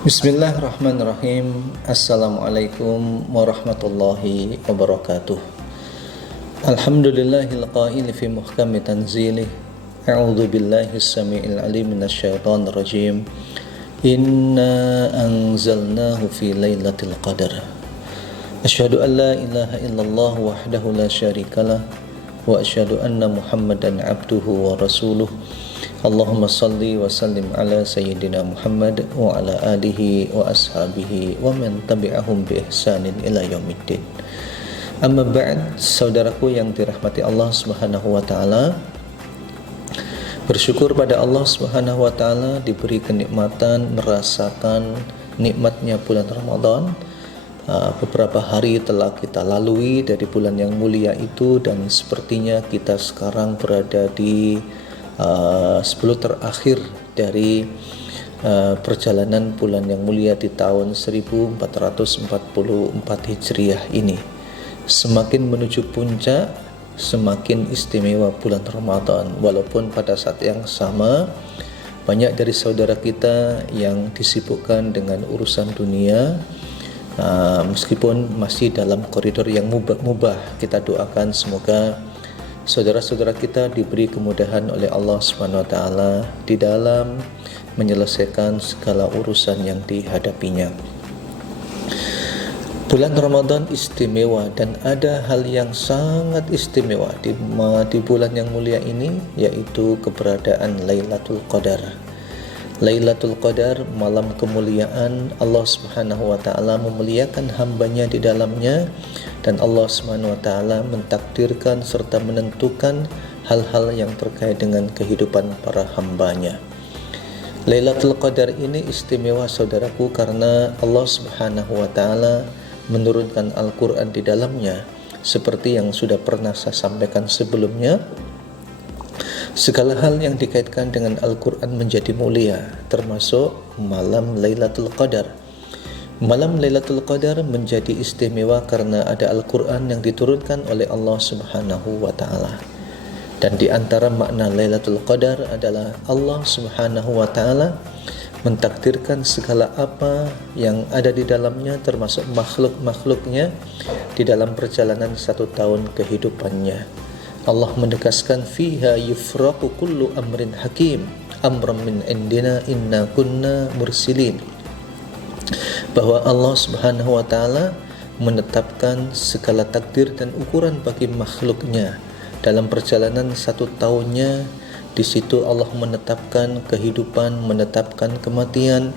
Bismillahirrahmanirrahim. Assalamualaikum warahmatullahi wabarakatuh. Alhamdulillahil qail fi muhkami tanzilih. A'udzu billahi as-sami'il 'alim minasyaitonir rajim. Inna anzalnahu fi lailatul qadar. Asyhadu an la ilaha illallah wahdahu la syarikalah wa asyhadu anna Muhammadan 'abduhu wa rasuluh. Allahumma salli wa sallim ala sayyidina Muhammad wa ala alihi wa ashabihi wa man tabi'ahum bi ihsanin ila yaumiddin. Amma ba'd, saudaraku yang dirahmati Allah Subhanahu wa taala. Bersyukur pada Allah Subhanahu wa taala diberi kenikmatan merasakan nikmatnya bulan Ramadan. Beberapa hari telah kita lalui dari bulan yang mulia itu, dan sepertinya kita sekarang berada di 10 terakhir dari perjalanan bulan yang mulia di tahun 1444 Hijriah ini. Semakin menuju puncak, semakin istimewa bulan Ramadan. Walaupun pada saat yang sama banyak dari saudara kita yang disibukkan dengan urusan dunia, meskipun masih dalam koridor yang mubah, kita doakan semoga saudara-saudara kita diberi kemudahan oleh Allah Subhanahu wa taala di dalam menyelesaikan segala urusan yang dihadapinya. Bulan Ramadan istimewa, dan ada hal yang sangat istimewa di bulan yang mulia ini, yaitu keberadaan Lailatul Qadar. Lailatul Qadar, malam kemuliaan. Allah Subhanahu wa taala memuliakan hambanya di dalamnya, dan Allah Subhanahu wa taala mentakdirkan serta menentukan hal-hal yang terkait dengan kehidupan para hambanya. Lailatul Qadar ini istimewa, saudaraku, karena Allah Subhanahu wa taala menurunkan Al-Qur'an di dalamnya. Seperti yang sudah pernah saya sampaikan sebelumnya, segala hal yang dikaitkan dengan Al-Qur'an menjadi mulia, termasuk malam Lailatul Qadar. Malam Lailatul Qadar menjadi istimewa karena ada Al-Qur'an yang diturunkan oleh Allah Subhanahu wa taala. Dan di antara makna Lailatul Qadar adalah Allah Subhanahu wa taala mentakdirkan segala apa yang ada di dalamnya, termasuk makhluk-makhluknya, di dalam perjalanan 1 tahun kehidupannya. Allah menegaskan, fiha yufraqu kullu amrin hakim amran min indina inna kunna mursilin, bahwa Allah Subhanahu wa taala menetapkan segala takdir dan ukuran bagi makhluknya dalam perjalanan 1 tahunnya. Di situ Allah menetapkan kehidupan, menetapkan kematian,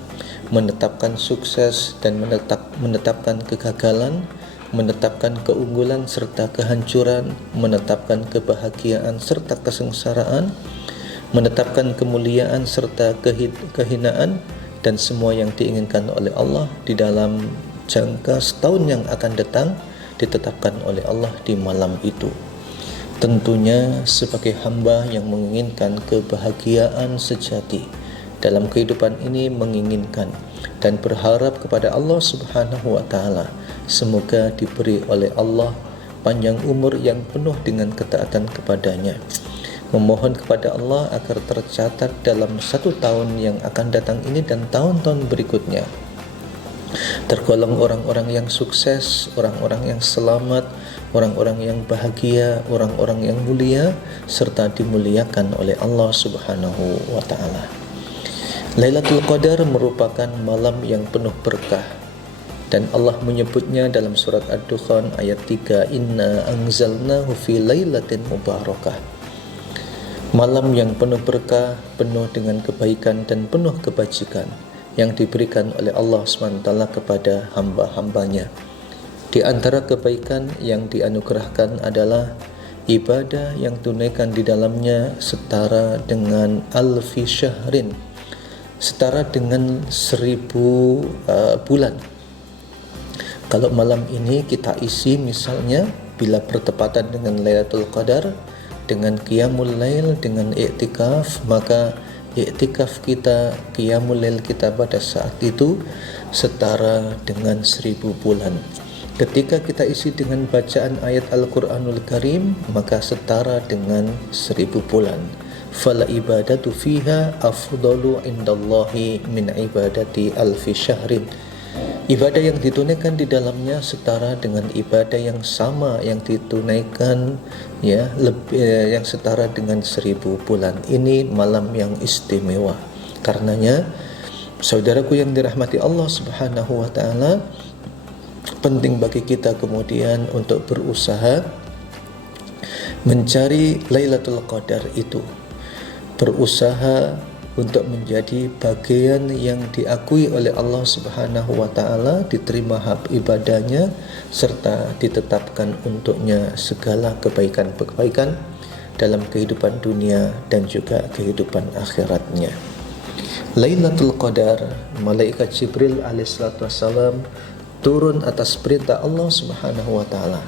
menetapkan sukses dan menetapkan kegagalan, menetapkan keunggulan serta kehancuran, menetapkan kebahagiaan serta kesengsaraan, menetapkan kemuliaan serta kehinaan, dan semua yang diinginkan oleh Allah di dalam jangka setahun yang akan datang ditetapkan oleh Allah di malam itu. Tentunya sebagai hamba yang menginginkan kebahagiaan sejati dalam kehidupan ini, menginginkan dan berharap kepada Allah Subhanahu wa taala, semoga diberi oleh Allah panjang umur yang penuh dengan ketaatan kepadanya. Memohon kepada Allah agar tercatat dalam 1 tahun yang akan datang ini dan tahun-tahun berikutnya tergolong orang-orang yang sukses, orang-orang yang selamat, orang-orang yang bahagia, orang-orang yang mulia, serta dimuliakan oleh Allah Subhanahu wa taala. Lailatul Qadar merupakan malam yang penuh berkah, dan Allah menyebutnya dalam surat Ad-Dukhan ayat 3, Inna anzalnahu fi lailatin mubarakah. Malam yang penuh berkah, penuh dengan kebaikan dan penuh kebajikan yang diberikan oleh Allah SWT kepada hamba-hambanya. Di antara kebaikan yang dianugerahkan adalah ibadah yang tunaikan di dalamnya setara dengan alfi syahrin, setara dengan 1000 bulan. Kalau malam ini kita isi misalnya bila bertepatan dengan Lailatul Qadar, dengan qiyamul lail, dengan i'tikaf, maka i'tikaf kita, qiyamul lail kita pada saat itu setara dengan 1000 bulan. Ketika kita isi dengan bacaan ayat Al-Quranul Karim, maka setara dengan 1000 bulan. fala ibadatu fiha afdalu indallahi min ibadati alfi syahrin. Ibadah yang ditunaikan di dalamnya setara dengan ibadah yang sama yang ditunaikan yang setara dengan 1000 bulan. Ini malam yang istimewa. Karenanya saudaraku yang dirahmati Allah Subhanahu wa taala, penting bagi kita kemudian untuk berusaha mencari Lailatul Qadar itu, berusaha untuk menjadi bagian yang diakui oleh Allah Subhanahu wa taala, diterima ibadahnya serta ditetapkan untuknya segala kebaikan-kebaikan dalam kehidupan dunia dan juga kehidupan akhiratnya. Lailatul Qadar, malaikat Jibril alaihissalatu wassalam turun atas perintah Allah Subhanahu wa taala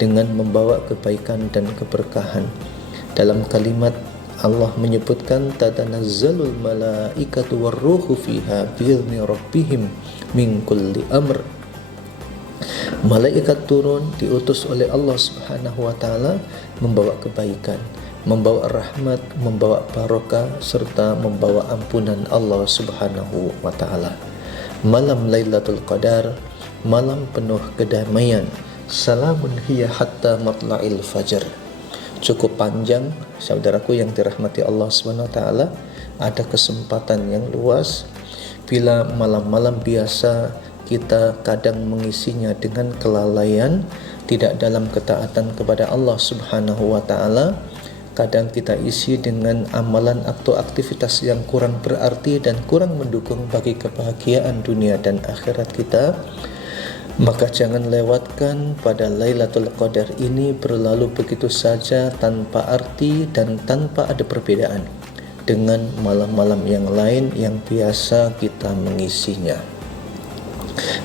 dengan membawa kebaikan dan keberkahan. Dalam kalimat Allah menyebutkan tatanazzalul malaikatu warruhu fiha bi'izni rabbihim min kulli amr. Malaikat turun diutus oleh Allah Subhanahu wa taala membawa kebaikan, membawa rahmat, membawa barokah serta membawa ampunan Allah Subhanahu wa taala. Malam Lailatul Qadar, malam penuh kedamaian. Salamun hiya hatta matla'il fajar. Cukup panjang saudaraku yang dirahmati Allah SWT, ada kesempatan yang luas. Bila malam-malam biasa kita kadang mengisinya dengan kelalaian, tidak dalam ketaatan kepada Allah Subhanahu wa taala, kadang kita isi dengan amalan atau aktivitas yang kurang berarti dan kurang mendukung bagi kebahagiaan dunia dan akhirat kita, maka jangan lewatkan pada Lailatul Qadar ini berlalu begitu saja tanpa arti dan tanpa ada perbedaan dengan malam-malam yang lain yang biasa kita mengisinya.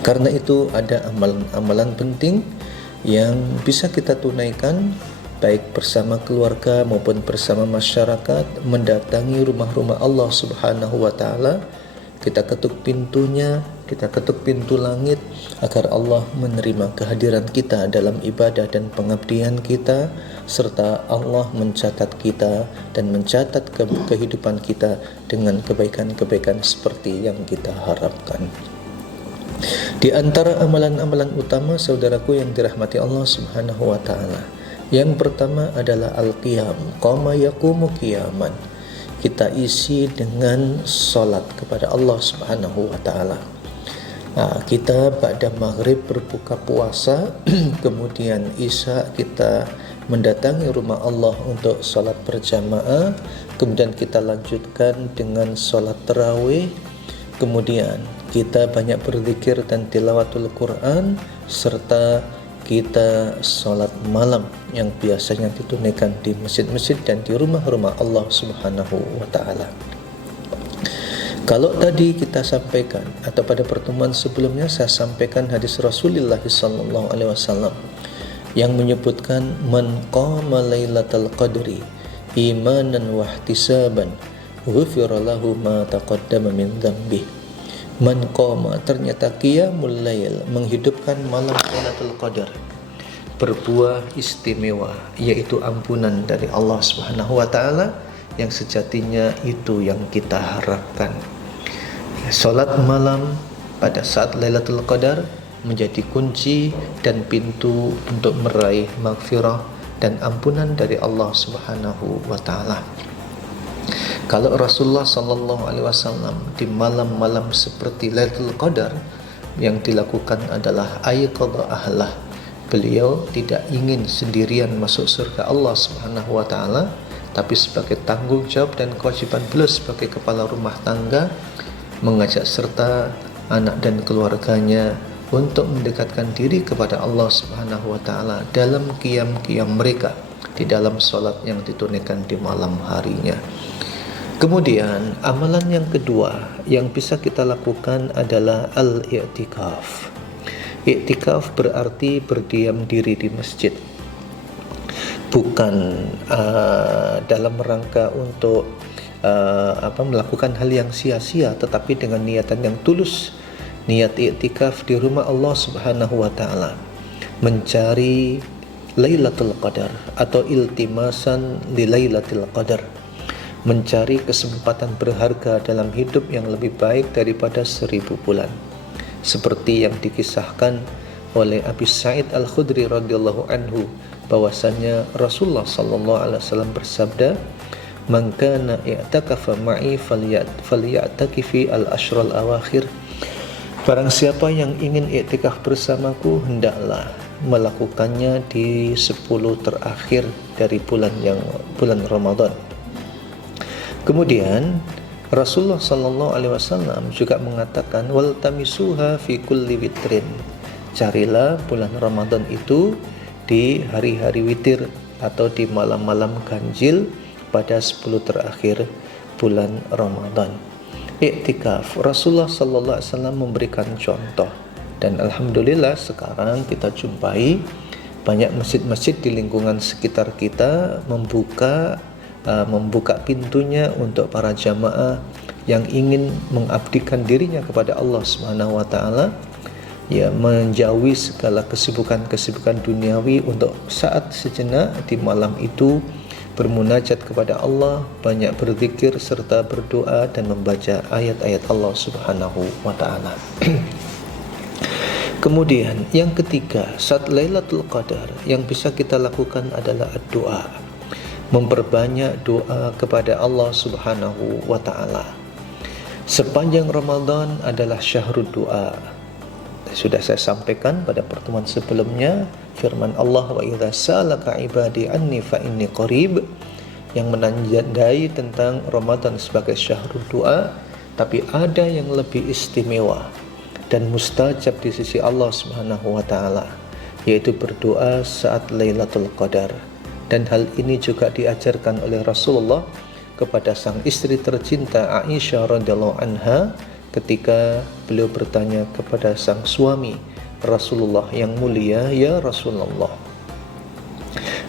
Karena itu ada amalan-amalan penting yang bisa kita tunaikan baik bersama keluarga maupun bersama masyarakat, mendatangi rumah-rumah Allah Subhanahu wa taala. Kita ketuk pintunya, kita ketuk pintu langit agar Allah menerima kehadiran kita dalam ibadah dan pengabdian kita, serta Allah mencatat kita dan mencatat kehidupan kita dengan kebaikan-kebaikan seperti yang kita harapkan. Di antara amalan-amalan utama saudaraku yang dirahmati Allah Subhanahu wa taala, yang pertama adalah al-qiyam, qama yaqumu qiyaman. Kita isi dengan salat kepada Allah Subhanahu wa taala. Kita pada maghrib berbuka puasa, kemudian isya kita mendatangi rumah Allah untuk salat berjamaah, kemudian kita lanjutkan dengan salat tarawih, kemudian kita banyak berzikir dan tilawatul Quran, serta kita salat malam yang biasanya ditunaikan di masjid-masjid dan di rumah-rumah Allah Subhanahu wa taala. Kalau tadi kita sampaikan atau pada pertemuan sebelumnya saya sampaikan hadis Rasulullah sallallahu alaihi wasallam yang menyebutkan man qama lailatal qadri imanan wa ihtisaban ghufira lahu ma taqaddama min dhanbihi. Man qama, ternyata qiyamul lail, menghidupkan malam Lailatul Qadar, berbuah istimewa, yaitu ampunan dari Allah Subhanahu wa taala yang sejatinya itu yang kita harapkan. Salat malam pada saat Lailatul Qadar menjadi kunci dan pintu untuk meraih maghfirah dan ampunan dari Allah Subhanahu wa taala. Kalau Rasulullah sallallahu alaihi wasallam di malam-malam seperti Lailatul Qadar yang dilakukan adalah ayqadha ahlah. Beliau tidak ingin sendirian masuk surga Allah Subhanahu wa taala, tapi sebagai tanggung jawab dan kewajiban beliau sebagai kepala rumah tangga mengajak serta anak dan keluarganya untuk mendekatkan diri kepada Allah Subhanahu wa taala dalam qiyam-qiyam mereka, di dalam salat yang ditunaikan di malam harinya. Kemudian amalan yang kedua yang bisa kita lakukan adalah al-i'tikaf. I'tikaf berarti berdiam diri di masjid, bukan dalam rangka untuk melakukan hal yang sia-sia, tetapi dengan niatan yang tulus. Niat i'tikaf di rumah Allah Subhanahu wa taala, mencari Lailatul Qadar atau iltimasan li Lailatul Qadar, mencari kesempatan berharga dalam hidup yang lebih baik daripada 1000 bulan. Seperti yang dikisahkan oleh Abi Sa'id Al-Khudri radhiyallahu anhu, bahwasanya Rasulullah sallallahu alaihi wasallam bersabda, "Man kana i'takafa ma'i falyatakifi al-ashral awakhir." Barang siapa yang ingin i'tikaf bersamaku, hendaklah melakukannya di 10 terakhir dari bulan Ramadan. Kemudian Rasulullah sallallahu alaihi wasallam juga mengatakan, "Wal tamisuha fi kulli witrin." Carilah bulan Ramadan itu di hari-hari witir atau di malam-malam ganjil pada 10 terakhir bulan Ramadan. Iktikaf, Rasulullah sallallahu alaihi wasallam memberikan contoh, dan alhamdulillah sekarang kita jumpai banyak masjid-masjid di lingkungan sekitar kita membuka pintunya untuk para jamaah yang ingin mengabdikan dirinya kepada Allah Subhanahu wa taala, ya, menjauhi segala kesibukan-kesibukan duniawi untuk saat sejenak di malam itu bermunajat kepada Allah, banyak berzikir serta berdoa dan membaca ayat-ayat Allah Subhanahu wa taala. Kemudian yang ketiga, saat Lailatul Qadar yang bisa kita lakukan adalah doa. Memperbanyak doa kepada Allah Subhanahu wa taala. Sepanjang Ramadan adalah syahrul doa. Sudah saya sampaikan pada pertemuan sebelumnya, firman Allah, "Wa idza salaka ibadi anni fa inni qarib," yang menandai tentang Ramadan sebagai syahrul doa. Tapi ada yang lebih istimewa dan mustajab di sisi Allah Subhanahu wa taala, yaitu berdoa saat Lailatul Qadar. Dan hal ini juga diajarkan oleh Rasulullah kepada sang istri tercinta Aisyah radhiyallahu anha ketika beliau bertanya kepada sang suami Rasulullah yang mulia, "Ya Rasulullah,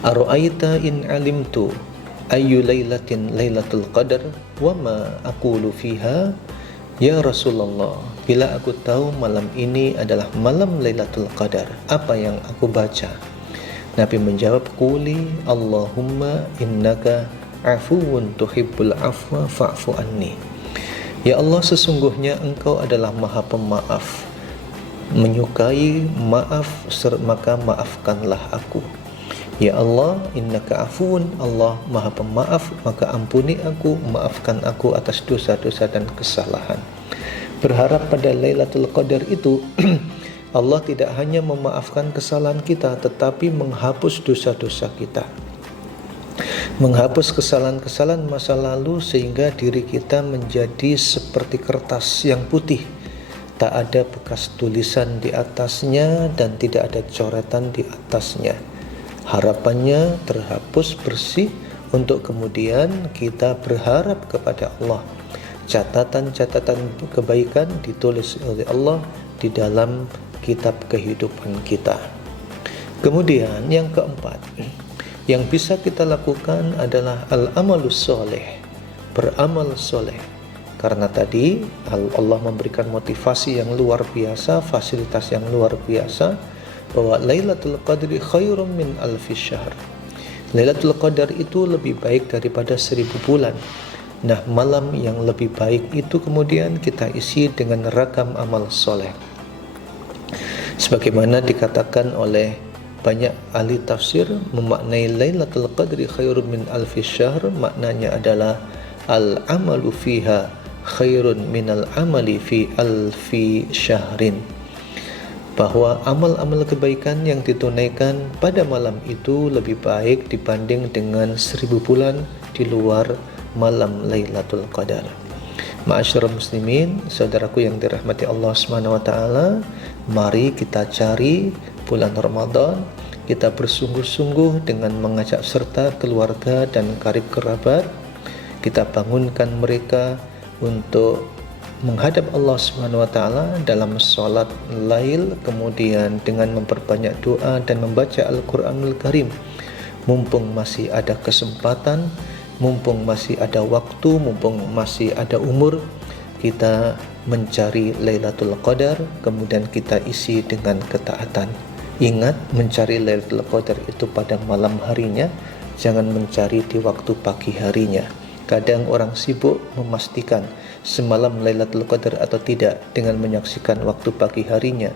ara'aita in alimtu ayyu lailatin lailatul qadar wa ma aqulu fiha?" Ya Rasulullah, bila aku tahu malam ini adalah malam Lailatul Qadar, apa yang aku baca? Nabi menjawab, "Quli Allahumma innaka afuwun tuhibbul afwa fa'fu anni." Ya Allah, sesungguhnya Engkau adalah Maha Pemaaf, menyukai maaf, maka maafkanlah aku. Ya Allah, innaka afuwun, Allah Maha Pemaaf, maka ampuni aku, maafkan aku atas dosa-dosa dan kesalahan. Berharap pada Lailatul Qadar itu Allah tidak hanya memaafkan kesalahan kita, tetapi menghapus dosa-dosa kita, menghapus kesalahan-kesalahan masa lalu, sehingga diri kita menjadi seperti kertas yang putih, tak ada bekas tulisan di atasnya dan tidak ada coretan di atasnya. Harapannya terhapus bersih untuk kemudian kita berharap kepada Allah. Catatan-catatan kebaikan ditulis oleh Allah di dalam kitab kehidupan kita. Kemudian yang keempat, yang bisa kita lakukan adalah al-amalus soleh, beramal soleh. Karena tadi Allah memberikan motivasi yang luar biasa, fasilitas yang luar biasa, bahwa Lailatul Qadri khairum min alfi syahr. Lailatul Qadar itu lebih baik daripada 1000 bulan. Nah, malam yang lebih baik itu kemudian kita isi dengan ragam amal soleh. Sebagaimana dikatakan oleh banyak ahli tafsir, memaknai Lailatul Qadri khairun min alfi syahr, maknanya adalah al-amalu fiha khairun minal amali fi alfi syahrin, bahwa amal-amal kebaikan yang ditunaikan pada malam itu lebih baik dibanding dengan 1000 bulan di luar malam Lailatul Qadar. Ma'asyiral muslimin, saudaraku yang dirahmati Allah Subhanahu wa taala, mari kita cari bulan Ramadan, kita bersungguh-sungguh dengan mengajak serta keluarga dan karib kerabat. Kita bangunkan mereka untuk menghadap Allah Subhanahu wa taala dalam salat lail, kemudian dengan memperbanyak doa dan membaca Al-Qur'anul Karim. Mumpung masih ada kesempatan, mumpung masih ada waktu, mumpung masih ada umur, kita mencari Lailatul Qadar, kemudian kita isi dengan ketaatan. Ingat, mencari Lailatul Qadar itu pada malam harinya, jangan mencari di waktu pagi harinya. Kadang orang sibuk memastikan semalam Lailatul Qadar atau tidak dengan menyaksikan waktu pagi harinya,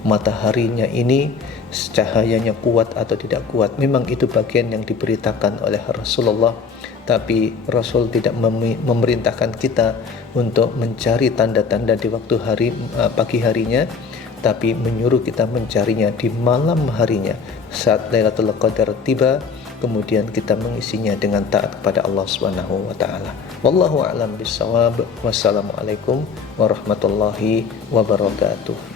mataharinya ini cahayanya kuat atau tidak kuat. Memang itu bagian yang diberitakan oleh Rasulullah, tapi Rasul tidak memerintahkan kita untuk mencari tanda-tanda di waktu pagi harinya, tapi menyuruh kita mencarinya di malam harinya saat Lailatul Qadar tiba, kemudian kita mengisinya dengan taat kepada Allah Subhanahu wa taala. Wallahu a'lam bissawab. Wassalamualaikum warahmatullahi wabarakatuh.